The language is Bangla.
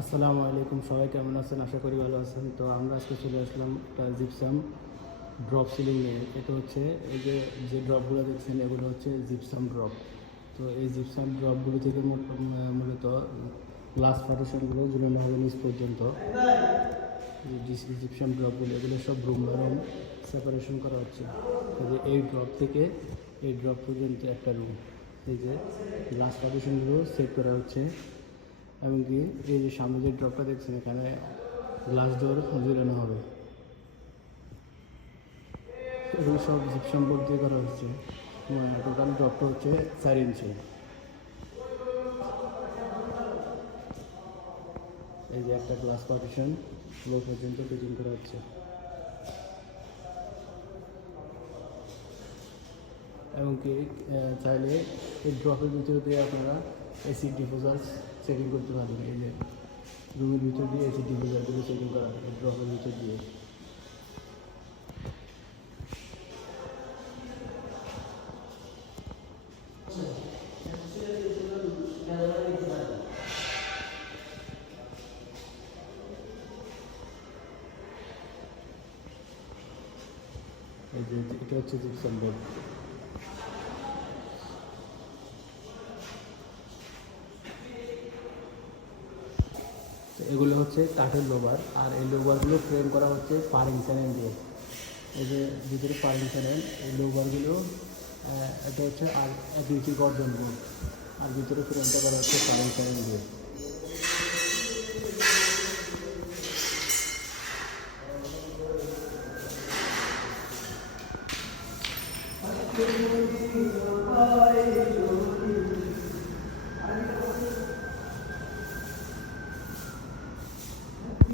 আসসালামু আলাইকুম, সবাই কেমন আছেন? আশা করি ভালো আছেন। তো আমরা আজকে চলে আসলাম একটা জিপসাম ড্রপ সিলিং নিয়ে। এটা হচ্ছে এই যে যে ড্রপগুলো দেখছেন এগুলো হচ্ছে জিপসাম ড্রপ। তো এই জিপসাম ড্রপগুলো থেকে মূলত গ্লাস পার্টিশনগুলো ঝুলানো হবে নিচ পর্যন্ত। জিপসাম ড্রপগুলো এগুলো সব রুম বাই রুম সেপারেশন করা হচ্ছে। তো যে এই ড্রপ থেকে এই ড্রপ পর্যন্ত একটা রুম, এই যে গ্লাস পার্টিশনগুলো সেট করা হচ্ছে। এমনকি এই যে সামনে যে ড্রপটা দেখছেন এখানে গ্লাস ডোর ঝুলানো হবে। এগুলো সব জিপসাম বোর্ড দিয়ে করা হচ্ছে। টোটাল ড্রপটা হচ্ছে 4 ইঞ্চি। এই যে একটা গ্লাস পার্টিশন ফ্লোর পর্যন্ত ফিটিং করা হচ্ছে। এমনকি চাইলে এই ড্রপের ভিতর দিয়ে আপনারা এসি ডিফিউজার সেটিং করতে পারবেন। এই যে রুমের ভিতর দিয়ে এসি ডিফিউজারগুলো সেটিং করা হবে ড্রপের ভিতর দিয়ে। এই যে এটা হচ্ছে জিপসাম বোর্ড। এগুলো হচ্ছে কাঠের লোবার, আর এই লোবারগুলো ফ্রেম করা হচ্ছে পারিং চ্যানেল দিয়ে। এই যে ভিতরে পারিং চ্যানেল, এই লোবারগুলো এটা হচ্ছে আর 1 ইঞ্চি গর্জন বোর্ড, আর ভিতরে ফ্রেমটা করা হচ্ছে পারিং চ্যানেল দিয়ে।